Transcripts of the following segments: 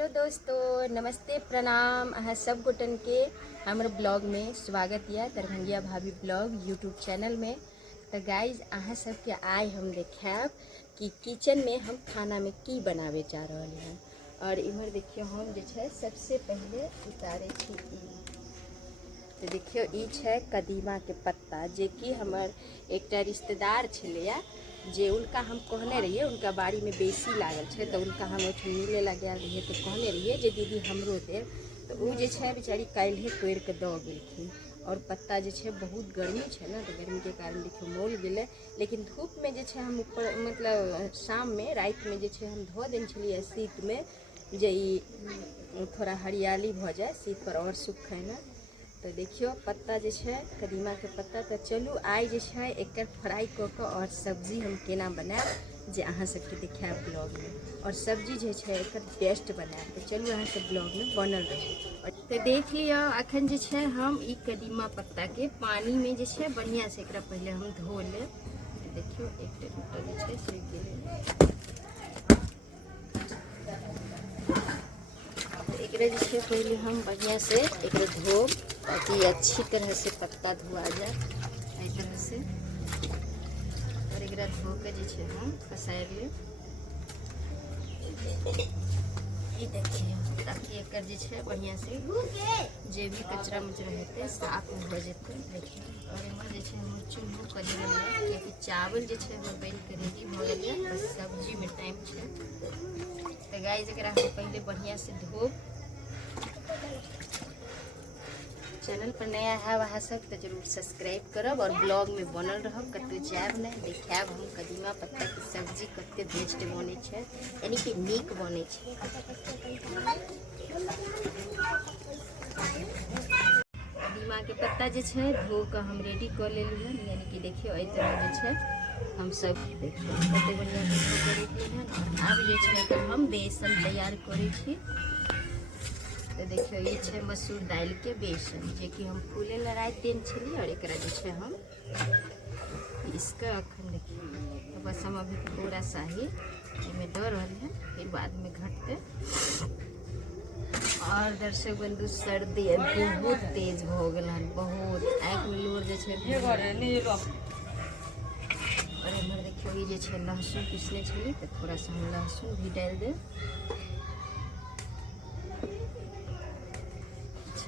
Hello दोस्तों, नमस्ते प्रणाम। अहाँ सब गोटन के हमर ब्लॉग में स्वागत है। दरभंगिया भाभी ब्लॉग यूट्यूब चैनल में। तो गाइज अहाँ सबके आइ हम देखाब कि किचन में हम खाना में की बनावे जा रहे हैं। और इधर देखियो हम जे छै सबसे पहले उतारे छी तो देखियो ई छै कदीमा के पत्ता, जे कि हमर एकटा रिश्तेदार छलैया जे उनका हम कहने रहिए, उनका बाड़ी में बेसी लागल छै तो उनका हम ओहिठाम मिले ला गेल रहिए तो कहने रहिए जे दीदी हमरो देव। तो वो जे छै बेचारी काल्हे तोड़ के दऽ गेलखिन। और पत्ता जे छै बहुत गर्मी छै ना, तो गर्मी के कारण देखियो मोल गेलै। लेकिन धूप में जे छै हम ऊपर मतलब शाम में रात में जे छै हम धो देने छलिए शीत में, जे थोड़ा हरियाली भ जाए शीत पर और सुखै ना। तो देखियो पत्ता जे छै कदीमा के पत्ता। तो चलू आइ जे छै एकर फ्राई क के और सब्जी हम केना बनाएब जे अहाँ सबके देखाएब ब्लॉग में। और सब्जी जे छै एकर बेस्ट बनाएब। तो चलू अहाँ सब ब्लॉग में बनल रहू। तो देख लियो अखन जे छै हम ई कदीमा पत्ता के पानी में जे छै बढ़िया से एकरा पहले हम धो लेब। देखियो एकटा दूटा जे छै से गेलै। एकरा जे छै पहले हम बढ़िया से एकरा धोब ताकि अच्छी तरह से पत्ता धुआ जाए इस तरह से। और एकरा धो के जे छै हम पसारि लेब। ई देखिए ताकि एकर जे छै बढ़िया से जे भी कचरा मुचरा हेतै साफ हो जेतै। देखिए और एम्हर जे छै हम चूल्हो कर देलिए कियाकि चावल जे छै हमर बनि के रेडी भ गेल है, बस सब्जी में टाइम छै। तो गाइस एकरा हम पहले बढ़िया से धोब। चैनल पर नया है वहाँ सब तो जरूर सब्सक्राइब करब और ब्लॉग में बनल रहब। कतौ जायब नहीं, देखायब हम कदीमा पत्ता की सब्जी कते बेस्ट बने छै, यानी कि नीक बने छै। कदीमा के पत्ता जे छै धो के हम रेडी कर लेली हन, यानी कि देखियो एहि तरह जे छै हम सब देखियो कते बढ़िया से धो के रेडी हन। आब जे छै तो हम बेसन तैयार करै छी। तो देखियो ये छै मसूर दाल के बेसन, जे कि हम फूले ला रात देने छली। और एकरा जे छै हम इसका अखन देखियो तो बस हम अभी थोड़ा सा ही इसमें दे रहे हैं, फिर बाद में घटते। और दर्शक बंधु सर्दी बहुत तेज हो गल हन, बहुत आँख में लोर जे छै। और इधर देखियो ये जे छै लहसुन पीसने छली तो थोड़ा सा हम लहसुन भी डाल दे।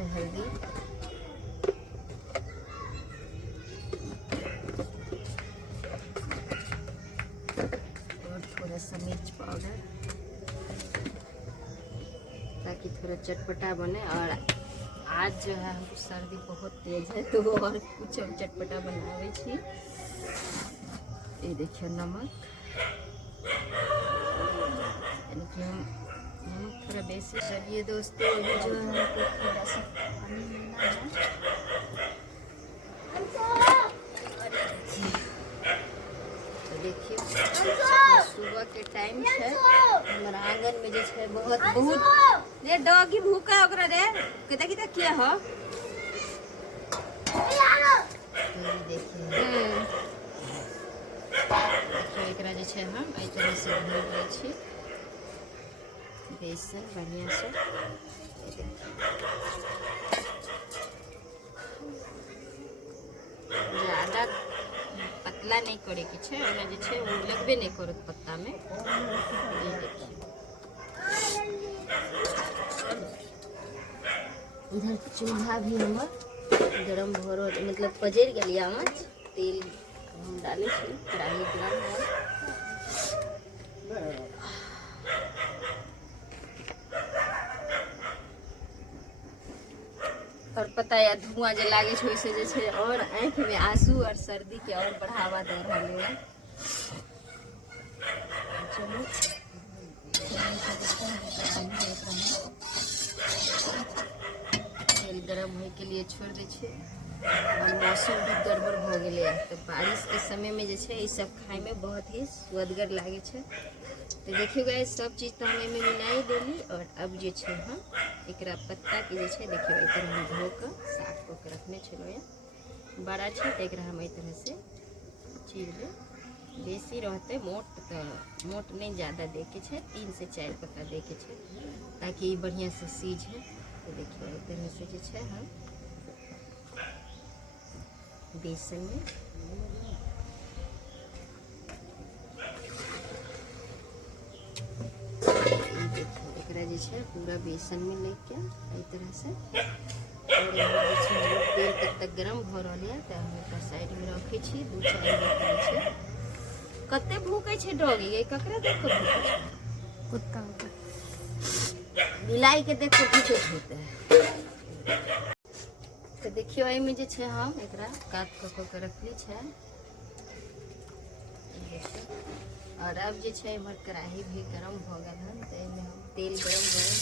हल्दी और थोड़ा सा मिर्च पाउडर ताकि थोड़ा चटपटा बने। और आज जो है हमको सर्दी बहुत तेज है तो और कुछ हम चटपटा बनावे छी। ये देखियो नमक, यानी कि हम नमक थोड़ा बेसी। चलिए दोस्तों अभी जो है हमको थोड़ा सा पानी लेना है। तो देखिए सुबह के टाइम है, हमारा आंगन में जो है बहुत रे डॉगी भूखा ओकरा रे कितना कितना किया हो। तो देखिए एकरा जे छै हम एहि तरह से भून लै छी बेसन बढ़िया से। ज़्यादा पतला नहीं करे के छै, ओहिमे जे छै वो लगबे नहीं करत पत्ता में। ये देखिए इधर चूल्हा भी हमर गरम भरो मतलब पजर गलिया आँच। तेल हम डाले छी, कढ़ाई गरम है। और पता है धुआं जो लागे छै से जे छै और आँख में आंसू और सर्दी के और बढ़ावा दे रहा है। चलो तेल गरम होने के लिए छोड़ दे छे। और मौसम भी गड़बड़ हो गए है तो बारिश के समय में जे छै ई सब खाए में बहुत ही स्वादगर लागे छै। तो देखियो गाइस सब चीज़ तो हम में मिलाई देली। और अब जे छै हम एकरा पत्ता के जे छै देखियो एहि तरह हम धो के साफ करके रखने छलो है। बड़ा छै तो एकरा हम एहि तरह से चीर ले बेसी रहते मोट तो मोट नहीं ज़्यादा देखे छे, 3 से 4 पत्ता देखे छे ताकि बढ़िया से सीझे। तो देखिए एक तरह से जो छे हम बेसन में एकरा जे छे पूरा बेसन में लेके एई तरह से और जे छे तेल तब तक गरम भ रहल है त हम एकरा साइड में रखे छी। 2-4 मिनट करे छे। कते भूखे छे डॉगी ये ककरा देख के भूखे छे? कुत्ता बिलाई के देख के भूखे होते। तो देखियो एई में जे छे हम एकरा काट के रखली छे। और अब जे छे हमर कढ़ाई भी गरम भ गेल हन त एमे हम तेल गरम गरम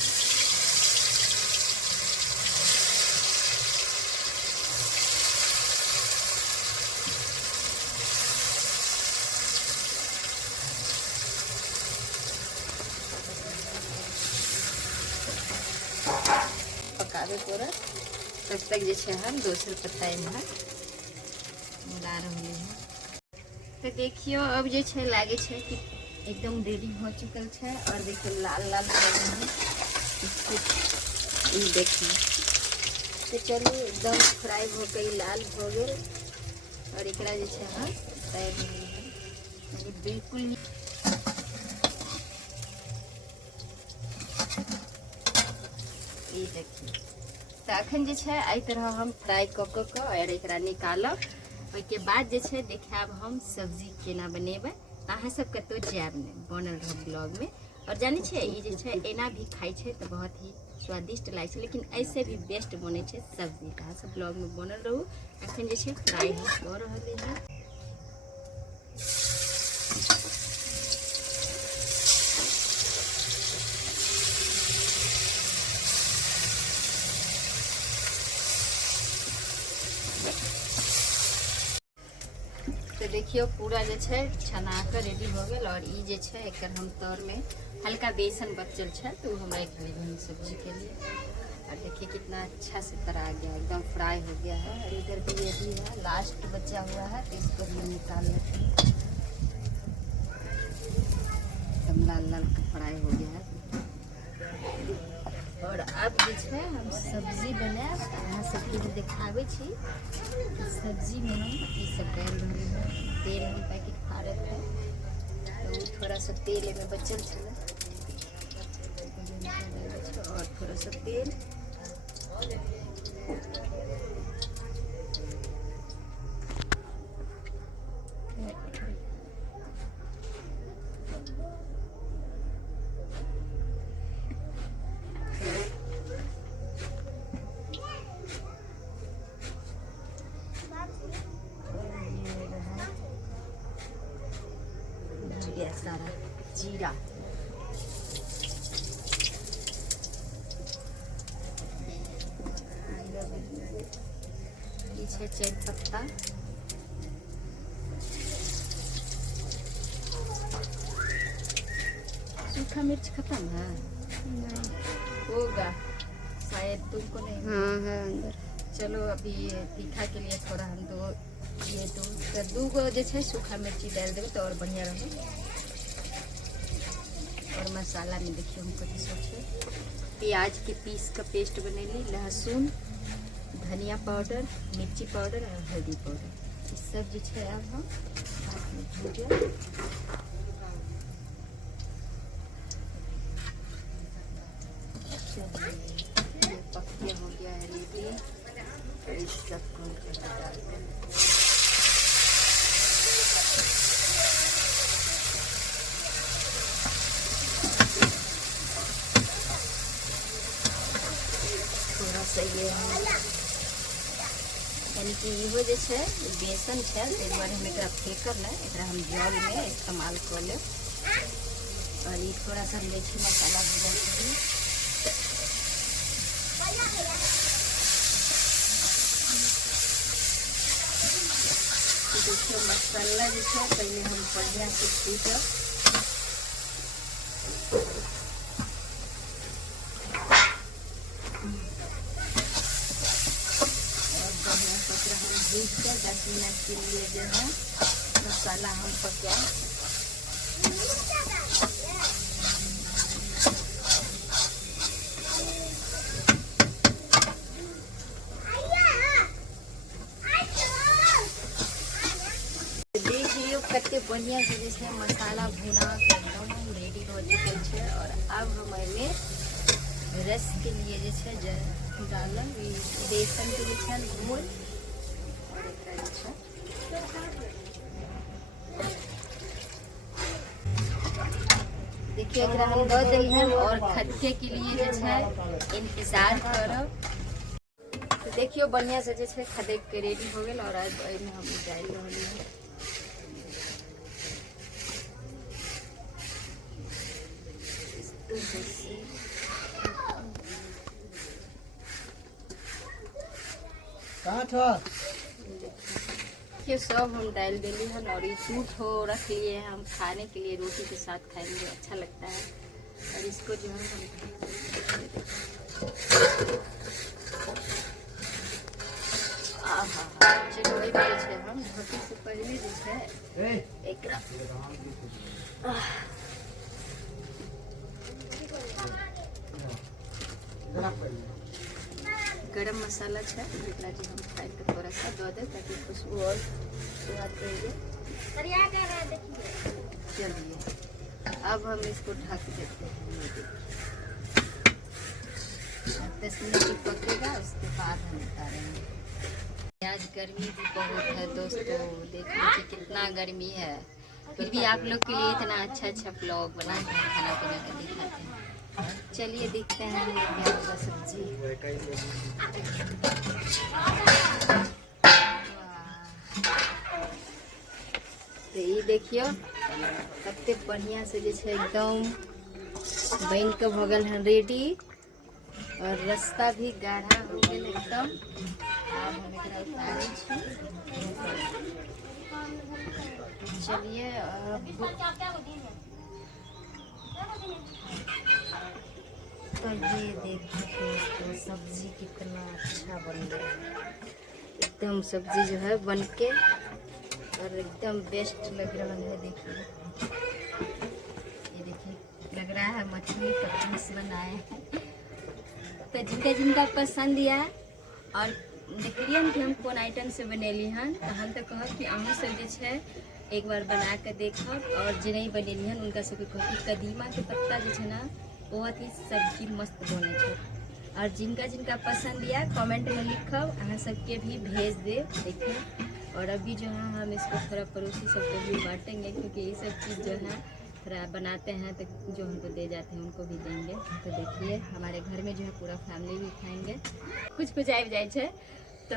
पकावे पड़त। तब तक जे छे हम दोसर पत्ता एमे मिला रहली हैं। तो देखियो अब जे छे लागे छे कि एकदम रेडी हो चुकल छे और देखिए लाल लाल हो गए हैं। ये देखिए तो चलिए एकदम फ्राई हो गई, लाल हो गए और एकरा जे छे हम तैयार हो गई है बिल्कुल। ये देखिए तो अखन जे छे एई तरह हम फ्राई क के और एकरा निकालब। के बाद जे छे देखाब हम सब्जी केना बनेबै। अहाँ सब कतौ जायब नहीं, बनल रह ब्लॉग में। और जानी छे ई जे छे एना भी खाई छे तो बहुत ही स्वादिष्ट लागे छे, लेकिन ऐसे भी बेस्ट बने छे सब्जी। अहाँ सब ब्लॉग में बनल रहू। अखन जे छे फ्राई हो रहल है। तो देखियो पूरा जे छे छना के रेडी हो गए। और ई जे छे एकर हम तौर में हल्का बेसन बचल छे तो हम रख लेंगे सब्जी के लिए। और देखिए कितना अच्छा से तरा गया, एकदम फ्राई हो गया है। और इधर भी ये भी है लास्ट बचा हुआ है तो इसको भी निकाल लेते हैं। एकदम लाल लाल फ्राई हो गया है। और अब जे छे हम सब्जी बनाएब त अहाँ सबके भी देखाबै छी। सब्जी में हम ये सब डाल रहे हैं। तेल हम पैकेट फाड़त है तो थोड़ा सा तेल में बचल छे और थोड़ा सा तेल सारा जीरा पीछे तेज पत्ता सूखा मिर्च खत्म है? नहीं होगा शायद, तुमको नहीं? हाँ है अंदर। चलो अभी तीखा के लिए थोड़ा हम दो गो जे छे सूखा मिर्ची डाल देवे तो और बढ़िया रहे। और मसाला में देखिए हम कथी सोचे प्याज के पीस का पेस्ट बनेली, लहसुन, धनिया पाउडर, मिर्ची पाउडर और हल्दी पाउडर। इस सब जो है अब हम हाथ में भूजे। पक्के हो गया है रेडी। इस सबको डालते हैं। थोड़ा सा ये यानी कि इहो जे छे बेसन छे एक बार हम एकरा फेंकब ना, एकरा हम जल में इस्तेमाल कर लेब। और ये थोड़ा सा मेथी मसाला भूजा चाहिए। देखिए मसाला जो है पहले हम बढ़िया से पीसब। और बढ़िया से हम भूज कर 10 मिनट के लिए जो है मसाला हम पकाए। देख लियो कते बढ़िया से जे छै मसाला भुना के एकदम रेडी हो चुकल छै। और अब हम एमे रस के लिए जे छै डालब बेसन के जे छै घोल। और एकरा जे छै देखिए एकरा हम दऽ देलिहन और खदके के लिए जे छै इंतजार करब। तो देखियो बढ़िया से जे छै खदक के रेडी हो गेल। और अब एमे हम डाल रहली हन ये सब हम डाल देली हन। और ये सूट हो रख लिए हैं हम खाने के लिए, रोटी के साथ खाएंगे अच्छा लगता है। और इसको जो है चटोरी पे हम रोटी से पहले जो है एकरा गरम मसाला है जितना जी हम खाए तो थोड़ा सा दो दे ताकि खुशबू और स्वाद रहेगी। चलिए अब हम इसको ढक देते हैं। 10 मिनट पकेगा उसके बाद हम उतारेंगे। आज गर्मी भी बहुत है दोस्तों, देख लीजिए कितना गर्मी है। फिर भी आप लोग के लिए इतना अच्छा ब्लॉग बना के खाना पीना का दिखाते हैं। चलिए देखते हैं होगा सब्जी। तो ये देखियो कते बढ़िया से जे छै एकदम बन के भ गेल है रेडी। और रास्ता भी गाढ़ा हो गेल एकदम। अब हम एकरा उतारै छी। चलिए तो ये देखिए तो सब्जी कितना अच्छा बन गया एकदम। सब्जी जो है बन के और एकदम बेस्ट लग रहा है। देखिए ये देखिए लग रहा है मछली का पीस बनाए हैं। तो जिनका जिनका पसंद या और देखिए कि हम कौन आइटम से बनेली हन, तो हम तो कहब कि अहूँ सब जे छै एक बार बना के देखब। और जे नहीं बनेली हन उनका सबके कहब कि कदीमा के पत्ता जो है ना बहुत ही सब्जी मस्त बने छै। और जिनका जिनका पसंद या कमेंट में लिखब, अहाँ सबके भी भेज दे देखिए। और अभी जो है हम इसको थोड़ा पड़ोसी सबको भी बांटेंगे, क्योंकि ये सब चीज़ जो है थोड़ा बनाते हैं तो जो हमको दे जाते हैं उनको भी देंगे। तो देखिए हमारे घर में जो है पूरा फैमिली भी खाएंगे। कुछ कुछ आबि जाइ छै। तो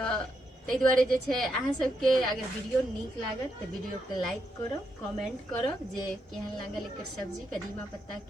ताहि दुआरे जे छै अहाँ सबके अगर वीडियो नीक लागत तो वीडियो के लाइक करो, कमेंट करो जे केहन लागल एकर सब्जी कदीमा पत्ता के।